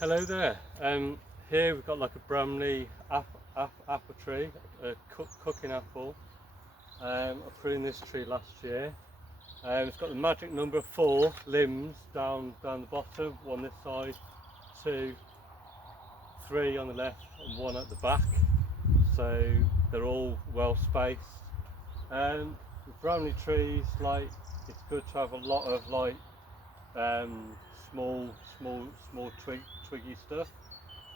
Hello there. Here we've got like a Bramley apple tree, a cooking apple. I pruned this tree last year. It's got the magic number 4 limbs down the bottom, one this side, 2, 3 on the left and 1 at the back. So they're all well spaced. With Bramley trees, like it's good to have a lot of like small twiggy stuff,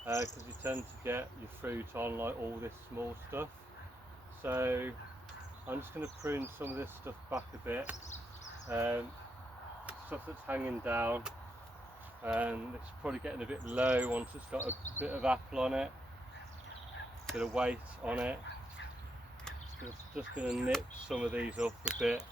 because you tend to get your fruit on like all this small stuff. So I'm just going to prune some of this stuff back a bit, stuff that's hanging down, and it's probably getting a bit low once it's got a bit of apple on it, a bit of weight on it. Just going to nip some of these up a bit.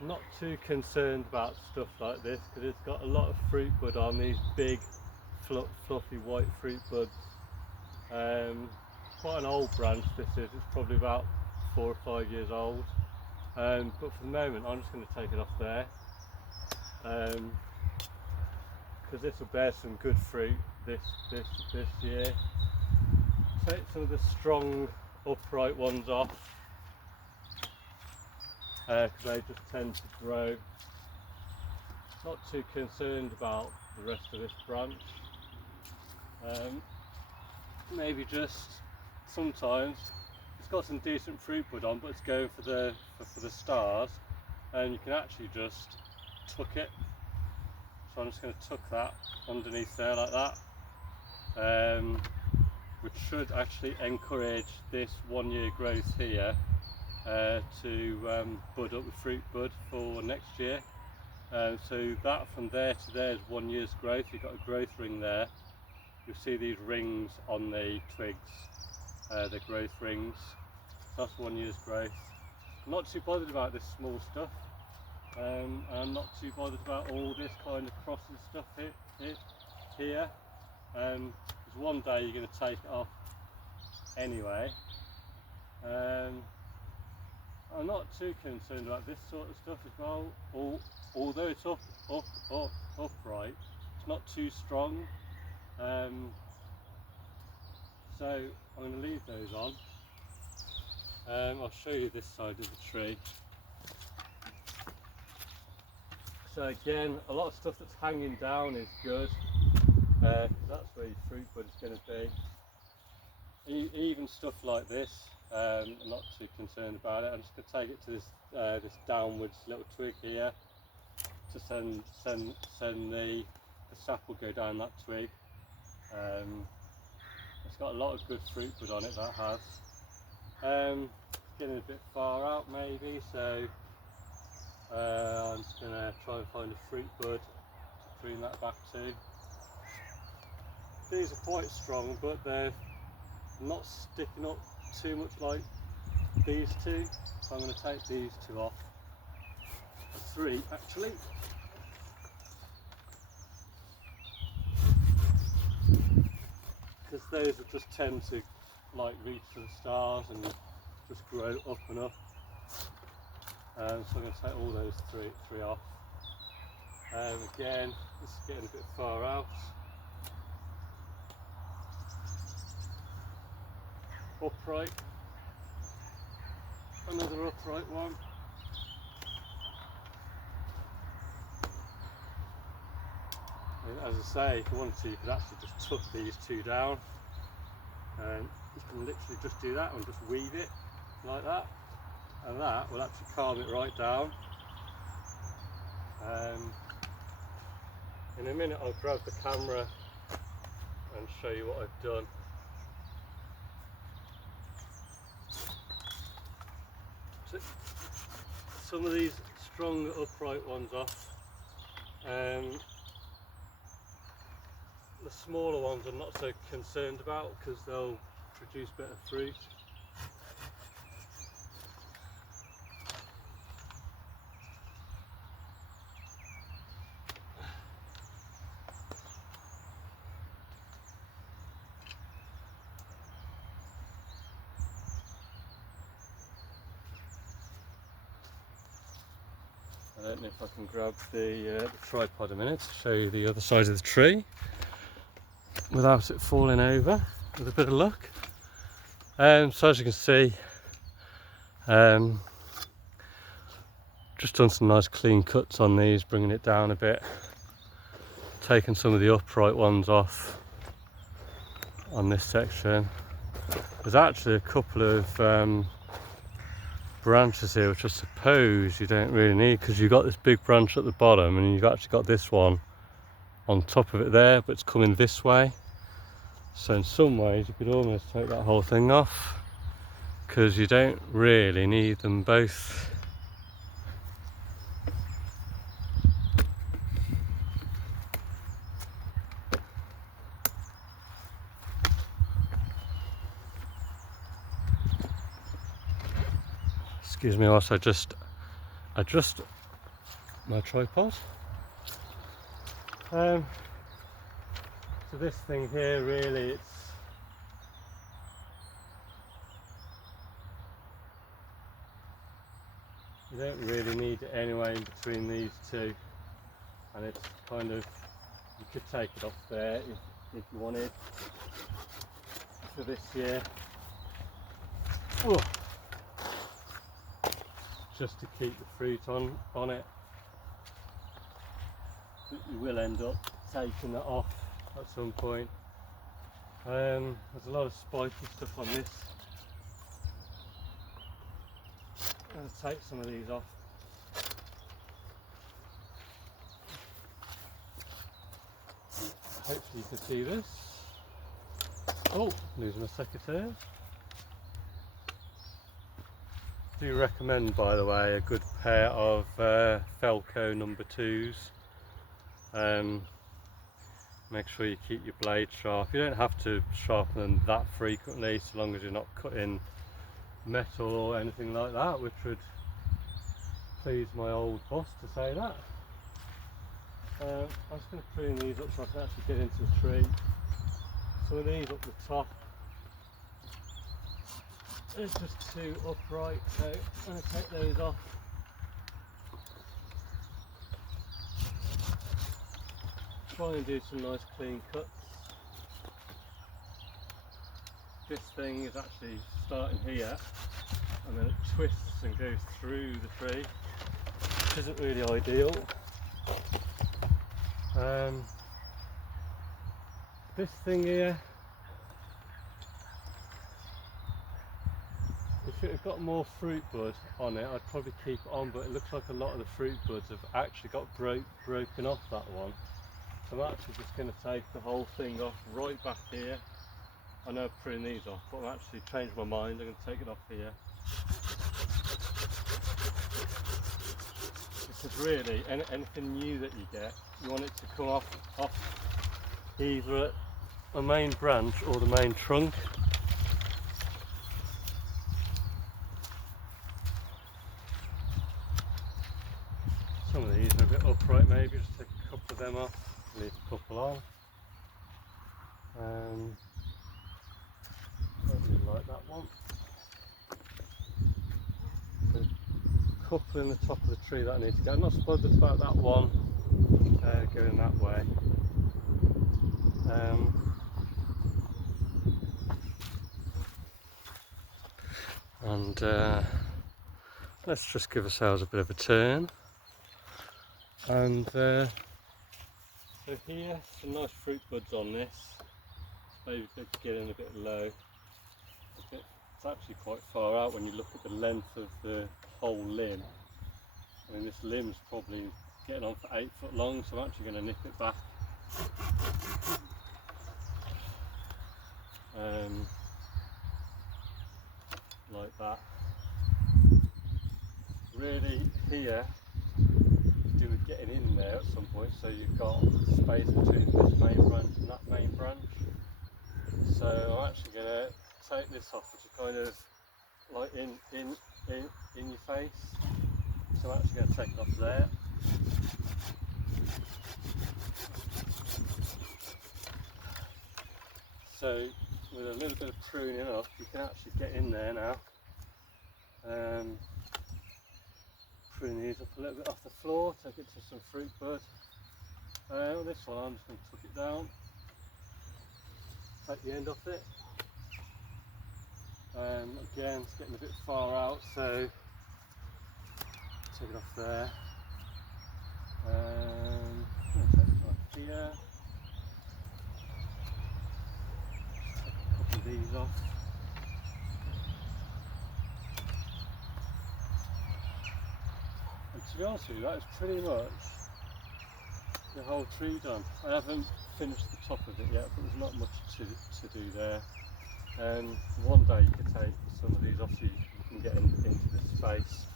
I'm not too concerned about stuff like this because it's got a lot of fruit bud on, these big fluffy white fruit buds. Quite an old branch this is, it's probably about 4 or 5 years old, but for the moment I'm just going to take it off there, because this will bear some good fruit this year. Take some of the strong upright ones off, because they just tend to grow. Not too concerned about the rest of this branch. Maybe just sometimes it's got some decent fruit bud on, but it's going for the stars, and you can actually just tuck it. So I'm just going to tuck that underneath there like that, which should actually encourage this 1 year growth here to bud up with fruit bud for next year. So that from there to there is 1 year's growth. You've got a growth ring there. You'll see these rings on the twigs, the growth rings. So that's 1 year's growth. I'm not too bothered about this small stuff. I'm not too bothered about all this kind of crossing stuff here. Because one day you're going to take it off anyway. I'm not too concerned about this sort of stuff as well. Although it's upright, it's not too strong. So I'm going to leave those on. I'll show you this side of the tree. So again, a lot of stuff that's hanging down is good, because that's where your fruit bud is going to be. Even stuff like this, I'm not too concerned about it. I'm just going to take it to this downwards little twig here to send the sap will go down that twig. It's got a lot of good fruit bud on it, that has. Getting a bit far out maybe, so I'm just going to try and find a fruit bud to prune that back to. These are quite strong, but they're not sticking up too much like these two, so I'm going to take these 2 off. 3 actually. Because those will just tend to like reach to the stars and just grow up and up. So I'm going to take all those three off. Again, this is getting a bit far out. Upright. Another upright one. And as I say, if you wanted to, you could actually just tuck these 2 down. And you can literally just do that and just weave it like that. And that will actually calm it right down. In a minute I'll grab the camera and show you what I've done. Took some of these strong upright ones off. The smaller ones I'm not so concerned about because they'll produce better fruit. don't know if I can grab the tripod a minute to show you the other side of the tree without it falling over with a bit of luck. So as you can see, just done some nice clean cuts on these, bringing it down a bit, taking some of the upright ones off on this section. There's actually a couple of branches here which I suppose you don't really need, because you've got this big branch at the bottom and you've actually got this one on top of it there, but it's coming this way. So in some ways you could almost take that whole thing off, because you don't really need them both. Excuse me whilst I just adjust my tripod. So this thing here, really, you don't really need it anyway in between these two, and it's kind of, you could take it off there if you wanted for this year. Oh. Just to keep the fruit on it, but you will end up taking that off at some point. There's a lot of spiky stuff on this. I'm going to take some of these off. Hopefully you can see this. Oh, losing a secateurs. Do recommend, by the way, a good pair of Felco number 2s. Make sure you keep your blade sharp. You don't have to sharpen them that frequently, so long as you're not cutting metal or anything like that, which would please my old boss to say that. I'm just going to prune these up so I can actually get into the tree. Some of these up the top, it's just too upright, so I'm going to take those off. Try and do some nice clean cuts. This thing is actually starting here and then it twists and goes through the tree, which isn't really ideal. This thing here, if it had got more fruit bud on it, I'd probably keep it on, but it looks like a lot of the fruit buds have actually got broken off that one. So I'm actually just going to take the whole thing off right back here. I know I've pruned these off, but I've actually changed my mind. I'm going to take it off here. This is really anything new that you get, you want it to come off either at a main branch or the main trunk. Some of these are a bit upright, maybe just take a couple of them off, leave a couple on. Don't really like that one. There's a couple in the top of the tree that I need to get. I'm not bothered about that one going that way. Let's just give ourselves a bit of a turn. And so here, some nice fruit buds on this. Maybe getting a bit low. It's actually quite far out when you look at the length of the whole limb. I mean, this limb's probably getting on for 8 foot long, so I'm actually going to nip it back. Like that. Really here, do with getting in there at some point, so you've got space between this main branch and that main branch. So I'm actually going to take this off, which is kind of like in your face. So I'm actually going to take it off there. So with a little bit of pruning off, you can actually get in there now. prune these up a little bit off the floor, take it to some fruit bud. This one I'm just going to tuck it down, take the end off it. Again, it's getting a bit far out, so take it off there. I'm going to take this off here. Just take a couple of these off. And to be honest with you, that is pretty much the whole tree done. I haven't finished the top of it yet, but there's not much to do there. One day you could take some of these off so you can get into the space.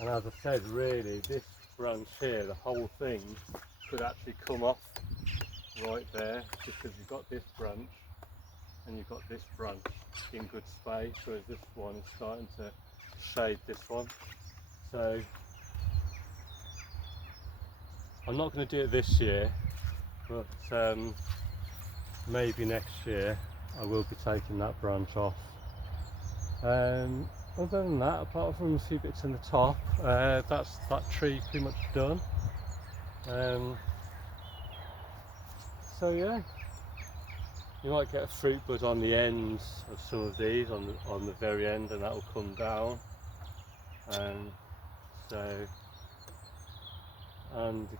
And as I said, really, this branch here, the whole thing, could actually come off right there, because you've got this branch and you've got this branch in good space, whereas this one is starting to shade this one. So I'm not going to do it this year, but maybe next year I will be taking that branch off. Other than that, apart from a few bits in the top, that's that tree pretty much done. So yeah, you might get a fruit bud on the ends of some of these, on the very end, and that will come down. And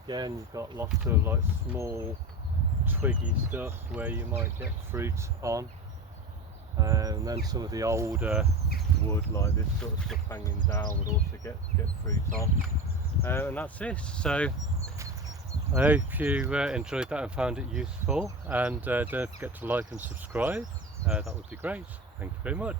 again, you've got lots of like small twiggy stuff where you might get fruit on, and then some of the older wood like this sort of stuff hanging down would also get fruit on, and that's it. So I hope you enjoyed that and found it useful, and don't forget to like and subscribe. That would be great. Thank you very much.